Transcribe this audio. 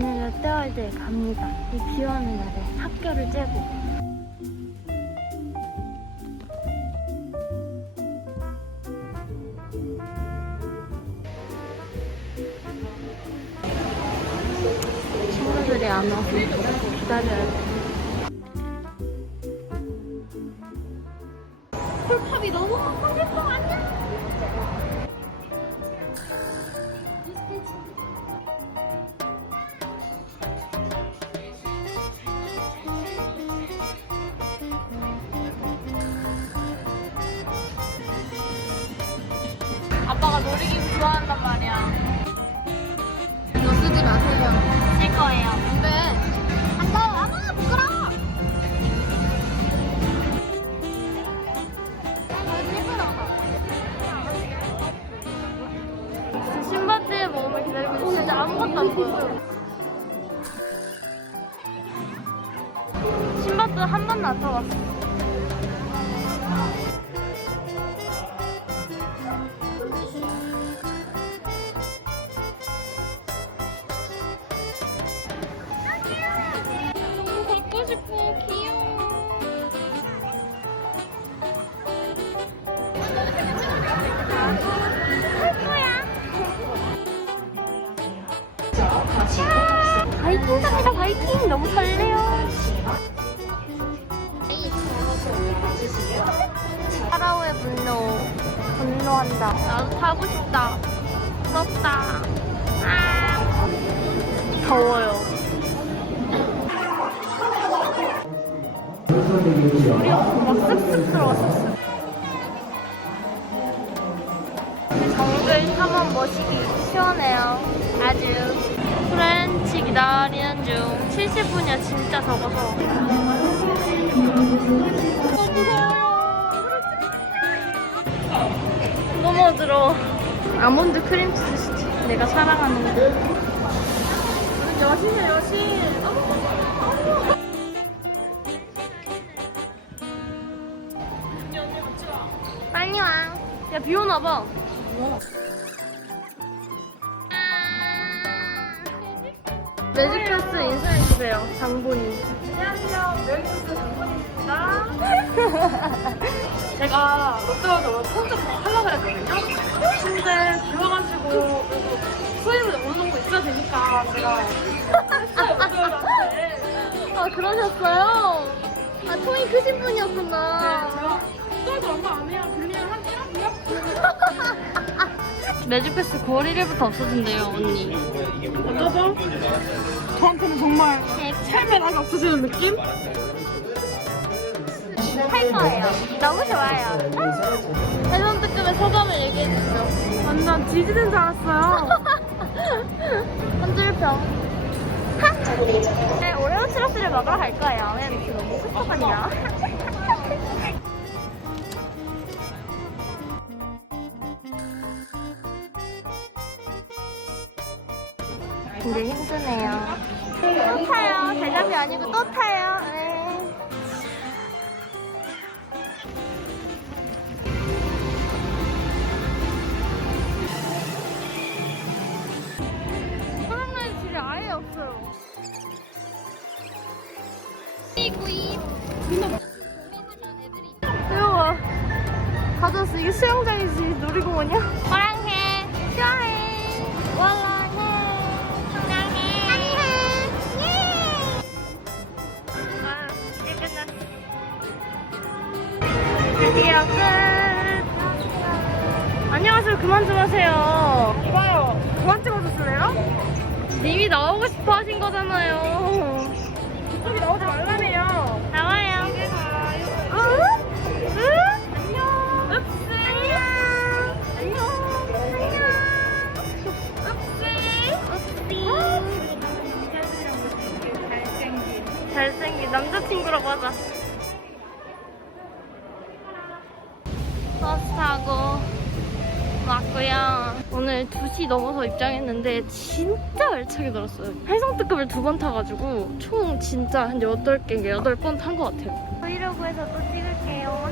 스타월드에 갑니다. 이 비 오는 날에 학교를 째고. 친구들이 안 와서 기다려야 돼. 아빠가 놀이기구 좋아한단 말이야. 이거 쓰지 마세요. 쓸 거예요. 근데 안 돼. 아마 부끄러워. 신밧드의 모험을 기다리고 있는데 진짜 아무것도 안 보여요. 신밧드 한 번도 안 타봤어. 바이킹답니다 바이킹 너무 설레요 파라오의 분노 분노한다 나도 타고 싶다 부럽다 아 더워요 우리가 막 쓱쓱 들어왔었어 정글 탐험 멋이기 시원해요. 아주. 프렌치 기다리는 중. 70분이야 진짜 적어서. 너무 어지러워. 아몬드 크림 치즈 스틱 내가 사랑하는 거. 여신이야 여신. 빨리 와 야 비 오나 봐 매직패스 인사해주세요 장본인 안녕하세요. 메리투스 장본입니다. 제가 롯데월드 혼자 하려고 그랬거든요. 근데 비와가지고 그래도 수입이 어느 정도 있어야 되니까 제가 했어요. 롯데월드한테. 아 그러셨어요? 아 통이 크신 분이었구나 매직 패스 9월 1일부터 없어진대요 언니. 어쩌죠? 저한테는 정말 삶의 낙이 없어지는 느낌? 할 거예요. 너무 좋아요. 해전특급의 소감을 얘기해주시죠. 완전 지지된 줄 알았어요. 한줄평. 네, 오레오 추러스를 먹으러 갈 거예요. 왜냐면 이게 너무 크거든요 굉장히 힘드네요. 또 타요. 대답이 아니고 또 타요. 네. 사랑라인 집이 아예 없어요. 구입 귀여워 가졌어. 이게 수영장이지. 놀이공원이야? 드디어 끝 안녕하세요. 그만 좀 하세요. 이봐요. 그만 찍어주실래요? 님이 나오고 싶어 하신 거잖아요. 저기 나오지 말라네요. 나와요. 잘생긴 남자친구라고 하자 버스 타고 왔고요. 오늘 2시 넘어서 입장했는데 진짜 알차게 놀았어요. 해성특급을 두 번 타가지고 총 진짜 한 8개, 8번 탄 것 같아요. 브이로그에서 또 찍을게요